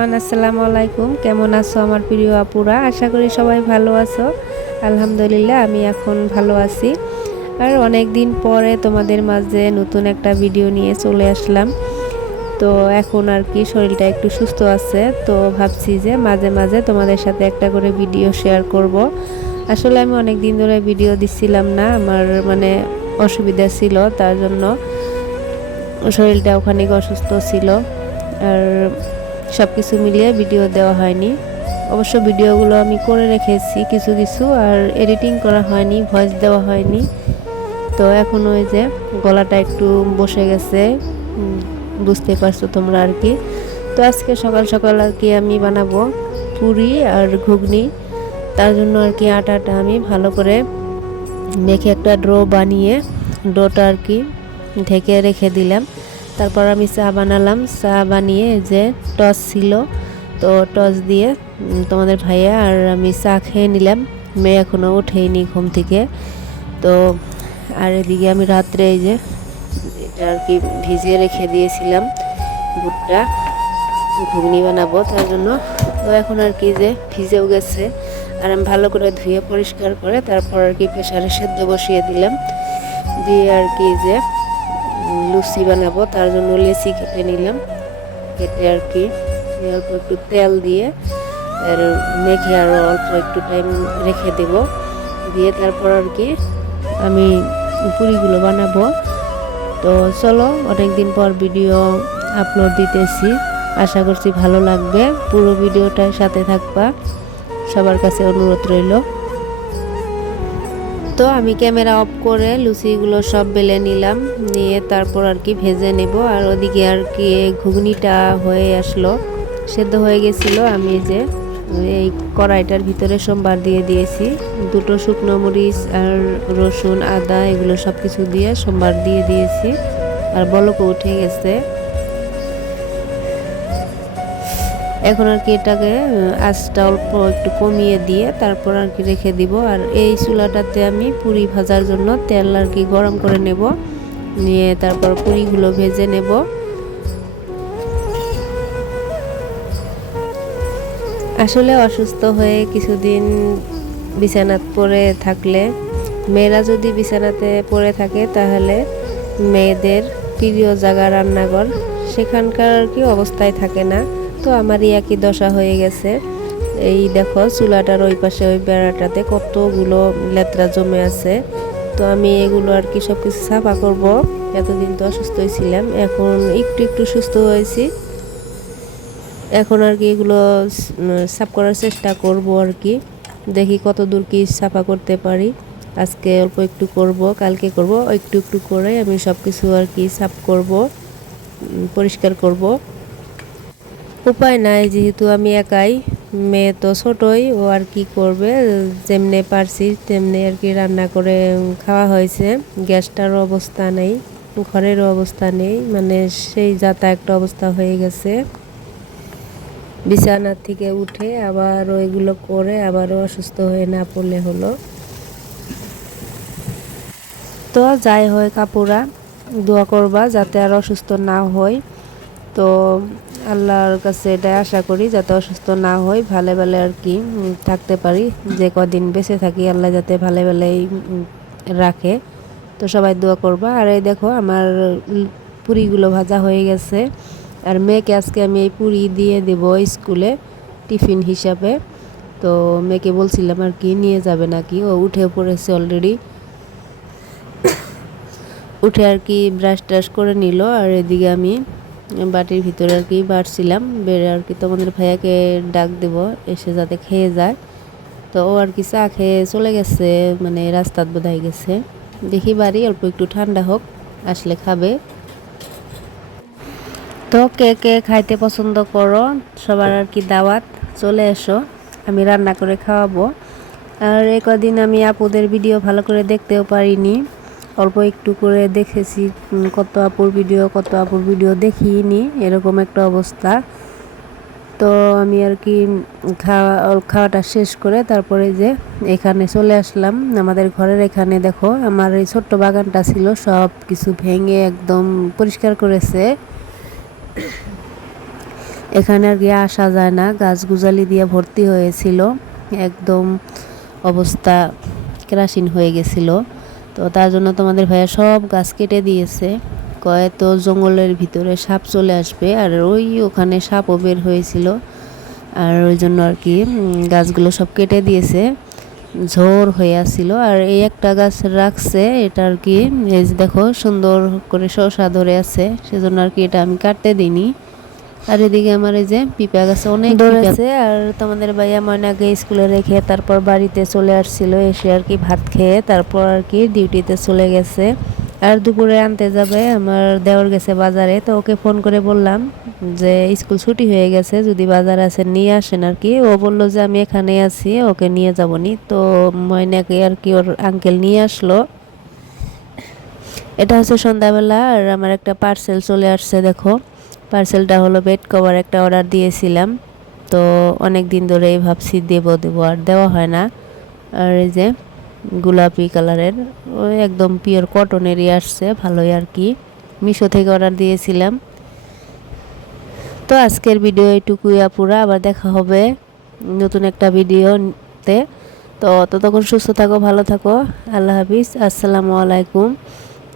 Everyone, আসসালামু আলাইকুম। কেমন আছো আমার প্রিয় আপুরা? আশা করি সবাই ভালো আছো। আলহামদুলিল্লাহ, আমি এখন ভালো আছি। আর অনেক দিন পরে তোমাদের মাঝে নতুন একটা ভিডিও নিয়ে চলে আসলাম। তো এখন আর কি শরীরটা একটু সুস্থ আছে, তো ভাবছি যে মাঝে মাঝে তোমাদের সাথে একটা করে ভিডিও শেয়ার করব। আসলে আমি অনেক দিন ধরে ভিডিও দিচ্ছিলাম না, আমার অসুবিধা ছিল, তার জন্য শরীরটা ওখানে অসুস্থ ছিল। আর সব কিছু মিলিয়ে ভিডিও দেওয়া হয়নি। অবশ্য ভিডিওগুলো আমি করে রেখেছি কিছু কিছু, আর এডিটিং করা হয়নি, ভয়েস দেওয়া হয়নি। তো এখন ওই যে গলাটা একটু বসে গেছে, বুঝতে পারছো তোমরা আর কি। তো আজকে সকাল সকাল আর কি আমি বানাবো পুরি আর ঘুগনি। তার জন্য আর কি আটাটা আমি ভালো করে মেখে একটা ডো বানিয়ে ডোটা আর কি ঢেকে রেখে দিলাম। তারপর আমি চা বানালাম, চা বানিয়ে যে টস ছিল, তো টস দিয়ে তোমাদের ভাইয়া আর আমি চা খেয়ে নিলাম। মেয়ে এখনও ওঠেইনি ঘুম থেকে। তো আর এদিকে আমি রাত্রে এই যে এটা আর কি ভিজিয়ে রেখে দিয়েছিলাম বুটটা, ঘুগনি বানাবো তার জন্য। তো এখন আর কি যে ভিজেও গেছে, আর আমি ভালো করে ধুয়ে পরিষ্কার করে তারপর আর কি প্রেসারে সেদ্ধ বসিয়ে দিলাম। দিয়ে আর কি যে লুচি বানাবো তার জন্য লেচি কেটে নিলাম। কেটে আর কি অল্প একটু তেল দিয়ে আর মেখে আরও অল্প একটু টাইম রেখে দেব। দিয়ে তারপর আর কি আমি পুরিগুলো বানাবো। তো চলো, অনেকদিন পর ভিডিও আপলোড দিতেছি, আশা করছি ভালো লাগবে। পুরো ভিডিওটার সাথে থাকবা, সবার কাছে অনুরোধ রইল। তো আমি ক্যামেরা অফ করে লুচিগুলো সব বেলে নিলাম, নিয়ে তারপর আর কি ভেজে নেব। আর ওদিকে আর কি ঘুগনিটা হয়ে আসলো, সেদ্ধ হয়ে গেছিলো। আমি যে এই কড়াইটার ভিতরে সোমবার দিয়ে দিয়েছি, দুটো শুকনো মরিচ আর রসুন আদা এগুলো সব কিছু দিয়ে সোমবার দিয়ে দিয়েছি, আর বলকও উঠে গেছে। এখন আর কি এটাকে আঁচটা অল্প একটু কমিয়ে দিয়ে তারপর আর কি রেখে দিব। আর এই চুলাটাতে আমি পুরি ভাজার জন্য তেল আর কি গরম করে নেব, নিয়ে তারপর পুরিগুলো ভেজে নেব। আসলে অসুস্থ হয়ে কিছুদিন বিছানাতে পড়ে থাকলে, মেয়েরা যদি বিছানাতে পড়ে থাকে তাহলে মেয়েদের প্রিয় জায়গা রান্নাঘর, সেখানকার আর কি অবস্থায় থাকে না। তো আমারই একই দশা হয়ে গেছে। এই দেখো চুলাটার ওই পাশে ওই বেড়াটাতে কতগুলো লেত্রা জমে আছে। তো আমি এগুলো আর কি সব কিছু সাফা করব। এতদিন তো অসুস্থই ছিলাম, এখন একটু একটু সুস্থ হয়েছি। এখন আর কি এগুলো সাফ করার চেষ্টা করব আর কি, দেখি কত দূর কি সাফা করতে পারি। আজকে অল্প একটু করব, কালকে করব, একটু একটু করে আমি সব কিছু আর কি সাফ করব, পরিষ্কার করব। উপায় নাই, যেহেতু আমি একাই, মেয়ে তো ছোটই, ও আর কি করবে, যেমনে পারছি তেমনি আর কি রান্না করে খাওয়া হয়েছে। গ্যাসটারও অবস্থা নেই, ঘরেরও অবস্থা নেই, মানে সেই যাতা একটা অবস্থা হয়ে গেছে। বিছানা থেকে উঠে আবার ওইগুলো করে আবারও অসুস্থ হয়ে না পড়লে হলো। তো যাই হয় কাপুরা, দোয়া করবা যাতে আর অসুস্থ না হয়। তো আল্লাহর কাছে এটাই আশা করি যাতে অসুস্থ না হই, ভালো ভালো আর কি থাকতে পারি, যে কদিন বেঁচে থাকি আল্লাহ যাতে ভালো ভালোই রাখে। তো সবাই দোয়া করবা। আর এই দেখো আমার পুরিগুলো ভাজা হয়ে গেছে, আর মেয়েকে আজকে আমি এই পুরি দিয়ে দেব স্কুলে টিফিন হিসাবে। তো মেয়েকে বলছিলাম আর কি নিয়ে যাবে নাকি, ও উঠে পড়েছে অলরেডি। উঠে আর কি ব্রাশ ট্রাশ করে নিল, আর এদিকে আমি বাটির ভিতরে আর কি বাড়ছিলাম, বেড়ে আর কি তোমাদের ভাইয়াকে ডাক দেব এসে যাতে খেয়ে যায়। তো ও আর কি চা খেয়ে চলে গেছে, মানে রাস্তাত বোধহয় গেছে। দেখি বাড়ি অল্প একটু ঠান্ডা হোক, আসলে খাবে। তো কে কে খাইতে পছন্দ করো, সবার আর কি দাওয়াত, চলে এসো, আমি রান্না করে খাওয়াবো। আর এই কদিন আমি আপুদের ভিডিও ভালো করে দেখতেও পারিনি, অল্প একটু করে দেখেছি। কত আপুর ভিডিও দেখিনি, এরকম একটা অবস্থা। তো আমি আর কি খাওয়াটা শেষ করে তারপরে যে এখানে চলে আসলাম আমাদের ঘরের এখানে। দেখো আমার এই ছোট্ট বাগানটা ছিল, সব কিছু ভেঙে একদম পরিষ্কার করেছে। এখানে আর কি আসা যায় না, গাছ গুজালি দিয়ে ভর্তি হয়েছিল, একদম অবস্থা কেরাসিন হয়ে গেছিল। তো তার জন্য তোমাদের ভাইয়া সব গাছ কেটে দিয়েছে, কয়ে তো জঙ্গলের ভিতরে সাপ চলে আসবে, আর ওই ওখানে সাপও বের হয়েছিল, আর ওই জন্য আর কি গাছগুলো সব কেটে দিয়েছে, ঝোর হয়ে আসছিল। আর এই একটা গাছ রাখছে, এটা আর কি এই যে দেখো সুন্দর করে শসা ধরে আছে, সেজন্য আর কি এটা আমি কাটতে দিইনি। আর এদিকে আমার এই যে পিঁপা গাছে অনেক ধরেছে। আর তোমাদের ভাইয়া ময়নাকে স্কুলে রেখে তারপর বাড়িতে চলে আসছিল, এসে আর কি ভাত খেয়ে তারপর আর কি ডিউটিতে চলে গেছে। আর দুপুরে আনতে যাবে, আমার দেওর গেছে বাজারে, তো ওকে ফোন করে বললাম যে স্কুল ছুটি হয়ে গেছে, যদি বাজার আছে নিয়ে আসেন আর কি। ও বললো যে আমি এখানে আছি, ওকে নিয়ে যাবনি। তো ময়নাকে আর কি ওর আঙ্কেল নিয়ে আসলো। এটা হচ্ছে সন্ধ্যাবেলা, আর আমার একটা পার্সেল চলে আসছে। দেখো পার্সেলটা হলো বেড কভার, একটা অর্ডার দিয়েছিলাম, তো অনেক দিন ধরেই ভাবছি দেবো আর দেওয়া হয় না। আর এই যে গোলাপি কালারের, ওই একদম পিওর কটনেরই আসছে, ভালোই আর কি, মিশো থেকে অর্ডার দিয়েছিলাম। তো আজকের ভিডিও এইটুকুই আপুরা, আবার দেখা হবে নতুন একটা ভিডিওতে। তো ততক্ষণ সুস্থ থাকো, ভালো থাকো, আল্লাহ হাফিজ, আসসালামু আলাইকুম।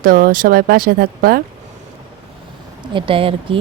তো সবাই পাশে থাকবা, এটাই আর কি।